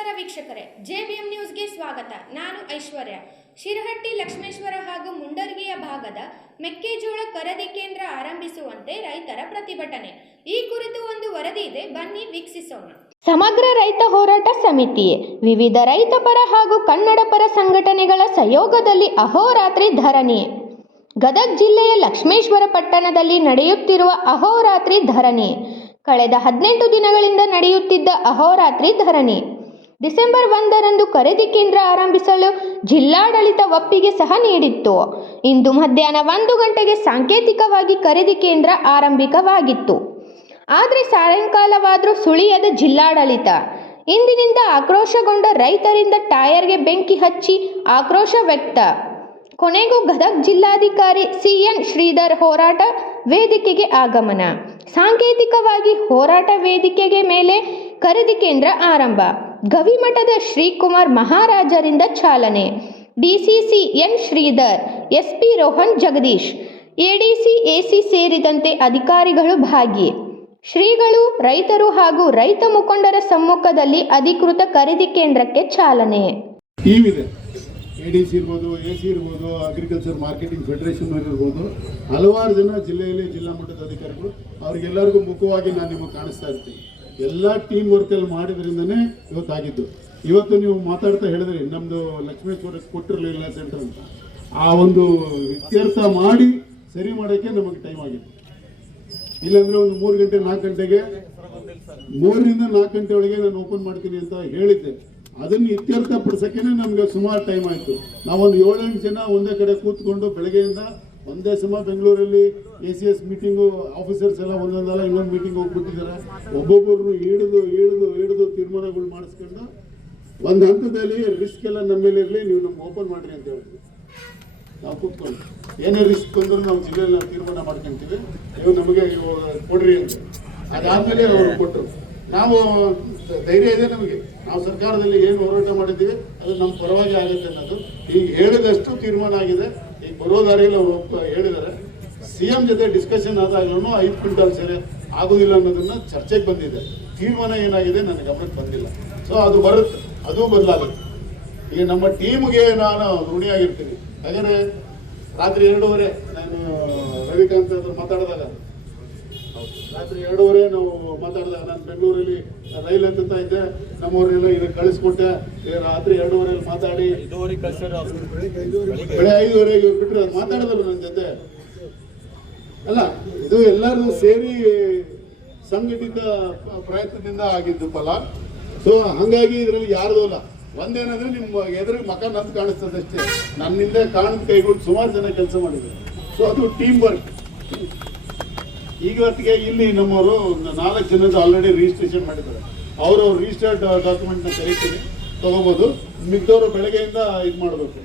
ನಮಸ್ಕಾರ ವೀಕ್ಷಕರೇ, ಜೆಬಿಎಂ ನ್ಯೂಸ್ಗೆ ಸ್ವಾಗತ. ನಾನು ಐಶ್ವರ್ಯ. ಶಿರಹಟ್ಟಿ, ಲಕ್ಷ್ಮೇಶ್ವರ ಹಾಗೂ ಮುಂಡರ್ಗಿಯ ಭಾಗದ ಮೆಕ್ಕೆಜೋಳ ಖರೀದಿ ಕೇಂದ್ರ ಆರಂಭಿಸುವಂತೆ ರೈತರ ಪ್ರತಿಭಟನೆ. ಈ ಕುರಿತು ಒಂದು ವರದಿ ಇದೆ, ಬನ್ನಿ ವೀಕ್ಷಿಸೋಣ. ಸಮಗ್ರ ರೈತ ಹೋರಾಟ ಸಮಿತಿ ವಿವಿಧ ರೈತ ಪರ ಹಾಗೂ ಕನ್ನಡ ಪರ ಸಂಘಟನೆಗಳ ಸಹಯೋಗದಲ್ಲಿ ಅಹೋರಾತ್ರಿ ಧರಣಿ. ಗದಗ ಜಿಲ್ಲೆಯ ಲಕ್ಷ್ಮೇಶ್ವರ ಪಟ್ಟಣದಲ್ಲಿ ನಡೆಯುತ್ತಿರುವ ಅಹೋರಾತ್ರಿ ಧರಣಿ ಕಳೆದ 18 ದಿನಗಳಿಂದ ನಡೆಯುತ್ತಿದ್ದ ಅಹೋರಾತ್ರಿ ಧರಣಿ ಡಿಸೆಂಬರ್ 1ರಂದು ಖರೀದಿ ಕೇಂದ್ರ ಆರಂಭಿಸಲು ಜಿಲ್ಲಾಡಳಿತ ಒಪ್ಪಿಗೆ ಸಹ ನೀಡಿತ್ತು. ಇಂದು ಮಧ್ಯಾಹ್ನ 1 ಗಂಟೆಗೆ ಸಾಂಕೇತಿಕವಾಗಿ ಖರೀದಿ ಕೇಂದ್ರ ಆರಂಭಿಕವಾಗಿತ್ತು. ಆದರೆ ಸಾಯಂಕಾಲವಾದರೂ ಸುಳಿಯದ ಜಿಲ್ಲಾಡಳಿತ. ಇಂದಿನಿಂದ ಆಕ್ರೋಶಗೊಂಡ ರೈತರಿಂದ ಟೈರ್ಗೆ ಬೆಂಕಿ ಹಚ್ಚಿ ಆಕ್ರೋಶ ವ್ಯಕ್ತ. ಕೊನೆಗೂ ಗದಗ ಜಿಲ್ಲಾಧಿಕಾರಿ ಸಿಎನ್ ಶ್ರೀಧರ್ ಹೋರಾಟ ವೇದಿಕೆಗೆ ಆಗಮನ. ಸಾಂಕೇತಿಕವಾಗಿ ಹೋರಾಟ ವೇದಿಕೆಗೆ ಮೇಲೆ ಖರೀದಿ ಕೇಂದ್ರ ಆರಂಭ. ಗವಿಮಠದ ಶ್ರೀಕುಮಾರ್ ಮಹಾರಾಜರಿಂದ ಚಾಲನೆ. DCC N Shridhar, SP Rohan Jagadish, ADC AC ಸೇರಿದಂತೆ ಅಧಿಕಾರಿಗಳು ಭಾಗಿ. ಶ್ರೀಗಳು, ರೈತರು ಹಾಗೂ ರೈತ ಮುಖಂಡರ ಸಮ್ಮುಖದಲ್ಲಿ ಅಧಿಕೃತ ಖರೀದಿ ಕೇಂದ್ರಕ್ಕೆ ಚಾಲನೆ. ಎಡಿಸಿ ಇರ್ಬೋದು, ಎಸಿ ಇರ್ಬೋದು, ಅಗ್ರಿಕಲ್ಚರ್ ಮಾರ್ಕೆಟಿಂಗ್ ಫೆಡರೇಷನ್ ಇರ್ಬೋದು, ಹಲವಾರು ಜನ ಜಿಲ್ಲೆಯಲ್ಲಿ ಜಿಲ್ಲಾ ಮಟ್ಟದ ಅಧಿಕಾರಿಗಳು, ಅವ್ರಿಗೆಲ್ಲರಿಗೂ ಮುಖವಾಗಿ ನಾನು ನಿಮಗೆ ಕಾಣಿಸ್ತಾ ಇರ್ತೀನಿ. ಎಲ್ಲ ಟೀಮ್ ವರ್ಕಲ್ಲಿ ಮಾಡಿದ್ರಿಂದನೇ ಇವತ್ತಾಗಿದ್ದು. ಇವತ್ತು ನೀವು ಮಾತಾಡ್ತಾ ಹೇಳಿದ್ರಿ ನಮ್ಮದು ಲಕ್ಷ್ಮೇಶ್ವರಕ್ಕೆ ಕೊಟ್ಟಿರಲಿಲ್ಲ ಸೆಂಟರ್ ಅಂತ. ಆ ಒಂದು ಇತ್ಯರ್ಥ ಮಾಡಿ ಸರಿ ಮಾಡೋಕ್ಕೆ ನಮಗೆ ಟೈಮ್ ಆಗಿತ್ತು. ಇಲ್ಲಾಂದರೆ ಒಂದು 3 ಗಂಟೆ 4 ಗಂಟೆಗೆ 3ರಿಂದ 4 ಗಂಟೆ ಒಳಗೆ ನಾನು ಓಪನ್ ಮಾಡ್ತೀನಿ ಅಂತ ಹೇಳಿದ್ದೆ. ಅದನ್ನು ಇತ್ಯರ್ಥ ಪಡಿಸೋಕೆ ನಮಗೆ ಸುಮಾರು ಟೈಮ್ ಆಯಿತು. ನಾವೊಂದು 7-8 ಜನ ಒಂದೇ ಕಡೆ ಕೂತ್ಕೊಂಡು ಬೆಳಗ್ಗೆಯಿಂದ ಒಂದೇ ಸಮ ಬೆಂಗಳೂರಲ್ಲಿ ACS ಮೀಟಿಂಗು, ಆಫೀಸರ್ಸ್ ಎಲ್ಲ ಒಂದೊಂದಲ್ಲ ಇನ್ನೊಂದು ಮೀಟಿಂಗ್ ಹೋಗ್ಬಿಟ್ಟಿದ್ದಾರೆ. ಒಬ್ಬೊಬ್ಬರು ಹಿಡಿದು ತೀರ್ಮಾನಗಳು ಮಾಡಿಸ್ಕೊಂಡು ಒಂದು ಹಂತದಲ್ಲಿ ರಿಸ್ಕ್ ಎಲ್ಲ ನಮ್ಮ ಮೇಲೆ ಇರಲಿ, ನೀವು ನಮ್ಗೆ ಓಪನ್ ಮಾಡಿರಿ ಅಂತ ಹೇಳಿದ್ವಿ. ನಾವು ಕೂತ್ಕೊಂಡು ಏನೇ ರಿಸ್ಕ್ ಬಂದರೂ ನಾವು ಜಿಲ್ಲೆಯಲ್ಲಿ ನಾವು ತೀರ್ಮಾನ ಮಾಡ್ಕೊಂತೀವಿ, ನೀವು ನಮಗೆ ಕೊಡ್ರಿ ಅಂತ. ಅದಾದಮೇಲೆ ಅವರು ಕೊಟ್ಟರು. ನಾವು ಧೈರ್ಯ ಇದೆ ನಮಗೆ, ನಾವು ಸರ್ಕಾರದಲ್ಲಿ ಏನು ಹೋರಾಟ ಮಾಡಿದ್ದೀವಿ ಅದು ನಮ್ಮ ಪರವಾಗಿ ಆಗುತ್ತೆ ಅನ್ನೋದು. ಈಗ ಹೇಳಿದಷ್ಟು ತೀರ್ಮಾನ ಆಗಿದೆ. ಈಗ ಬರೋ ದಾರಿಯಲ್ಲಿ ಅವರು ಹೇಳಿದ್ದಾರೆ. CM ಜೊತೆ ಡಿಸ್ಕಷನ್ ಆದಾಗಲೂ 5 ಕ್ವಿಂಟಲ್ ಸೇರೆ ಆಗೋದಿಲ್ಲ ಅನ್ನೋದನ್ನ ಚರ್ಚೆಗೆ ಬಂದಿದೆ. ತೀರ್ಮಾನ ಏನಾಗಿದೆ ನನ್ನ ಗಮನಕ್ಕೆ ಬಂದಿಲ್ಲ. ಸೊ ಅದು ಬರುತ್ತೆ, ಅದು ಬದಲಾಗುತ್ತೆ. ಈಗ ನಮ್ಮ ಟೀಮ್ಗೆ ನಾನು ಋಣಿಯಾಗಿರ್ತೀನಿ. ಹಾಗಾದರೆ ರಾತ್ರಿ 2:30 ನಾನು ರವಿಕಾಂತ್ ಹತ್ರ ಮಾತಾಡಿದಾಗ, ರಾತ್ರಿ 2:30 ನಾವು ಮಾತಾಡಿದಾಗ, ನಾನು ಬೆಂಗಳೂರಲ್ಲಿ ರೈಲ್ ಹತ್ತುತ್ತಾ ಇದ್ದೆ. ನಮ್ಮವ್ರನ್ನೆಲ್ಲ ಇದಕ್ಕೆ ಕಳಿಸ್ಕೊಟ್ಟೆ. ರಾತ್ರಿ 2:30 ಮಾತಾಡಿ ಬೆಳೆ 5:30 ಇವ್ರು ಬಿಟ್ಟರೆ ಅದು ಮಾತಾಡಿದ್ರು ನನ್ನ ಜೊತೆ. ಅಲ್ಲ, ಇದು ಎಲ್ಲರೂ ಸೇರಿ ಸಂಘಟಿತ ಪ್ರಯತ್ನದಿಂದ ಆಗಿದ್ದು ಫಲ. ಸೊ ಹಾಗಾಗಿ ಇದರಲ್ಲಿ ಯಾರ್ದು ಅಲ್ಲ. ಒಂದೇನಂದ್ರೆ ನಿಮ್ಮ ಎದುರಿಗೆ ಮಕ ನಂದು ಕಾಣಿಸ್ತದೆ ಅಷ್ಟೇ. ನನ್ನಿಂದ ಕಾಣದ ಕೈಗೊಂಡು ಸುಮಾರು ಜನ ಕೆಲಸ ಮಾಡಿದ್ರು. ಸೊ ಅದು ಟೀಮ್ ವರ್ಕ್. ಈಗತ್ತಿಗೆ ಇಲ್ಲಿ ನಮ್ಮವರು 4 ಜನದ ಆಲ್ರೆಡಿ ರಿಜಿಸ್ಟ್ರೇಷನ್ ಮಾಡಿದ್ದಾರೆ. ಅವರು ರಿಜಿಸ್ಟರ್ಡ್ ಡಾಕ್ಯುಮೆಂಟ್ನ ಕರೀತೀನಿ, ತಗೋಬೋದು. ಮಿಕ್ದವರು ಬೆಳಗ್ಗೆಯಿಂದ ಇದು ಮಾಡಬೇಕು.